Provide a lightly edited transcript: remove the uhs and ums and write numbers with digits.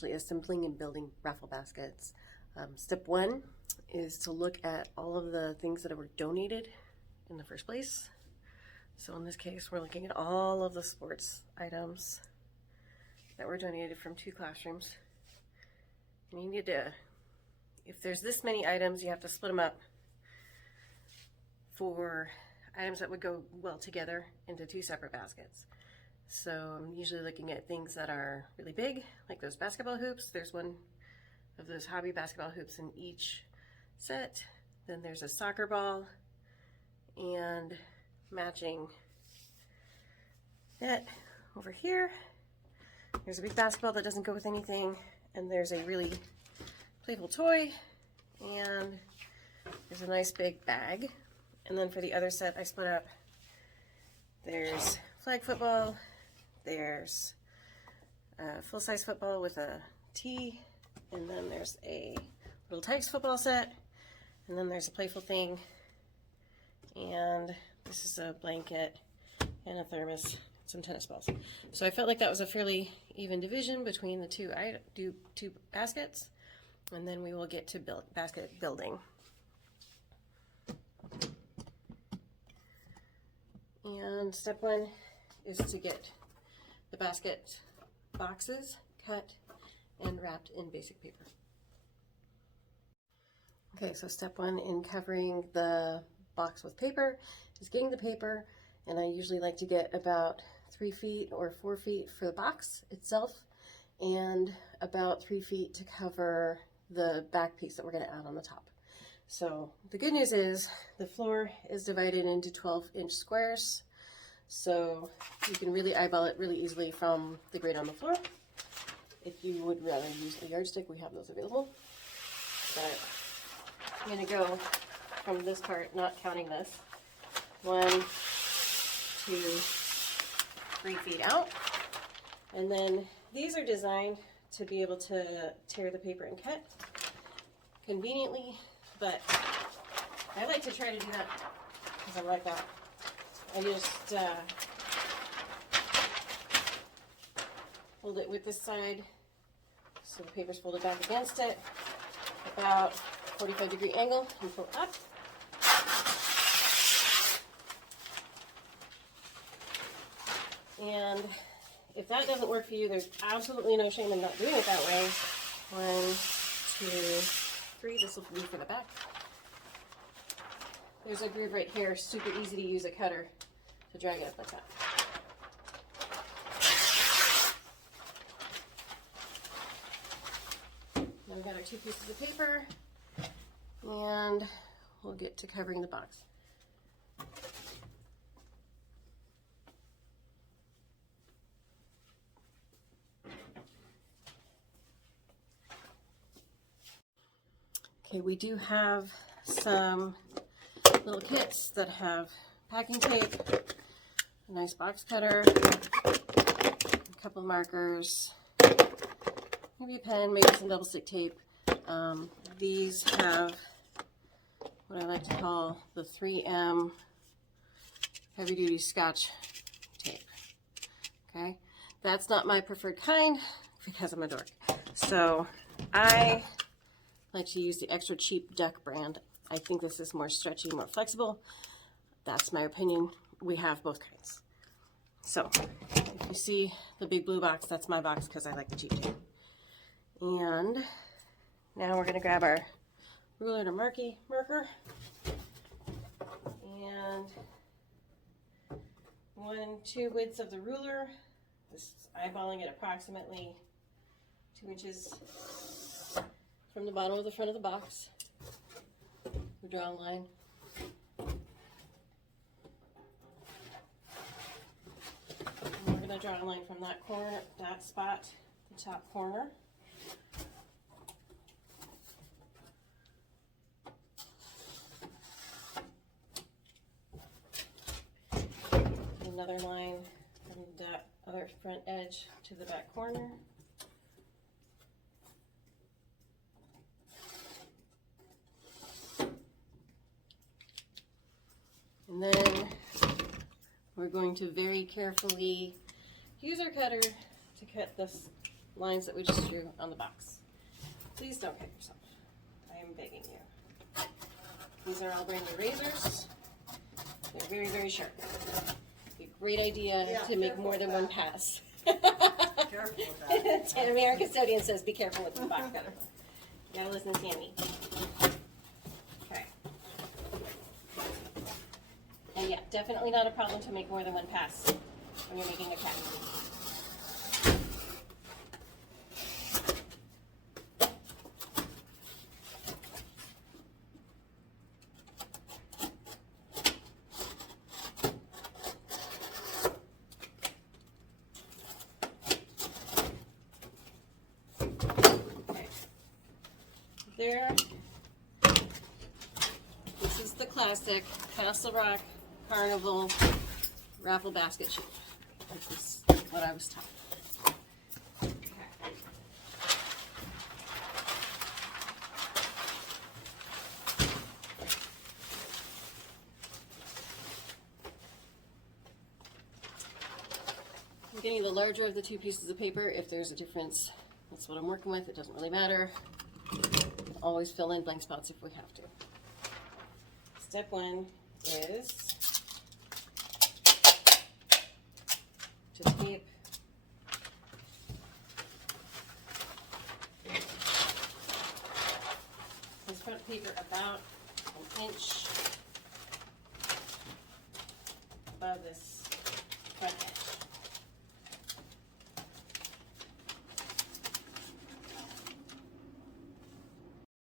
actually assembling and building raffle baskets. Step one is to look at all of the things that were donated in the first place. So in this case, we're looking at all of the sports items that were donated from 2 classrooms. And you need to, if there's this many items, you have to split them up for items that would go well together into 2 separate baskets. So I'm usually looking at things that are really big, like those basketball hoops. There's one of those hobby basketball hoops in each set. Then there's a soccer ball and matching net over here. There's a big basketball that doesn't go with anything, and there's a really playful toy, and there's a nice big bag. And then for the other set, I split up. There's flag football, there's a full-size football with a tee, and then there's a little Tigers football set, and then there's a playful thing, and this is a blanket and a thermos, some tennis balls. So I felt like that was a fairly even division between the two baskets, and then we will get to basket building. And step one is to get the basket boxes cut and wrapped in basic paper. Okay, so step one in covering the box with paper is getting the paper, and I usually like to get about 3 feet or 4 feet for the box itself, and about 3 feet to cover the back piece that we're going to add on the top. So the good news is the floor is divided into 12-inch squares, so you can really eyeball it really easily from the grade on the floor. If you would rather use a yardstick, we have those available. But I'm going to go from this part, not counting this, 1, 2, 3 feet out. And then these are designed to be able to tear the paper and cut conveniently, but I like to try to do that because I'm like that. I just hold it with this side so the paper's folded back against it, about 45-degree angle, and pull up. And if that doesn't work for you, there's absolutely no shame in not doing it that way. 1, 2, 3, this will be for the back. There's a groove right here, super easy to use a cutter to drag it up like that. Now we've got our 2 pieces of paper, and we'll get to covering the box. Okay, we do have some little kits that have packing tape, a nice box cutter, a couple markers, maybe a pen, maybe some double stick tape. These have what I like to call the 3M heavy duty Scotch tape. Okay, that's not my preferred kind because I'm a dork. So I like to use the extra cheap Duck brand. I think this is more stretchy, more flexible. That's my opinion. We have both kinds. So if you see the big blue box, that's my box because I like the cheap tape. And now we're going to grab our ruler and a marker, and 1/2 widths of the ruler. This is eyeballing it approximately 2 inches from the bottom of the front of the box. We draw a line. And we're going to draw a line from that corner, that spot, the top corner. Another line from that other front edge to the back corner. And then we're going to very carefully use our cutter to cut this lines that we just drew on the box. Please don't cut yourself. I am begging you. These are all brand new razors. They're very, very sharp. A great idea to make more than one pass. Careful with that. And American Custodian says be careful with the box cutter. You gotta listen to Tammy. Okay. And yeah, definitely not a problem to make more than one pass when you're making a cat. There. This is the classic Castle Rock Carnival raffle basket shape. This is what I was taught. Okay. I'm getting the larger of the two pieces of paper. If there's a difference, that's what I'm working with. It doesn't really matter. Always fill in blank spots if we have to. Step one is to tape this front paper about an inch above this front edge.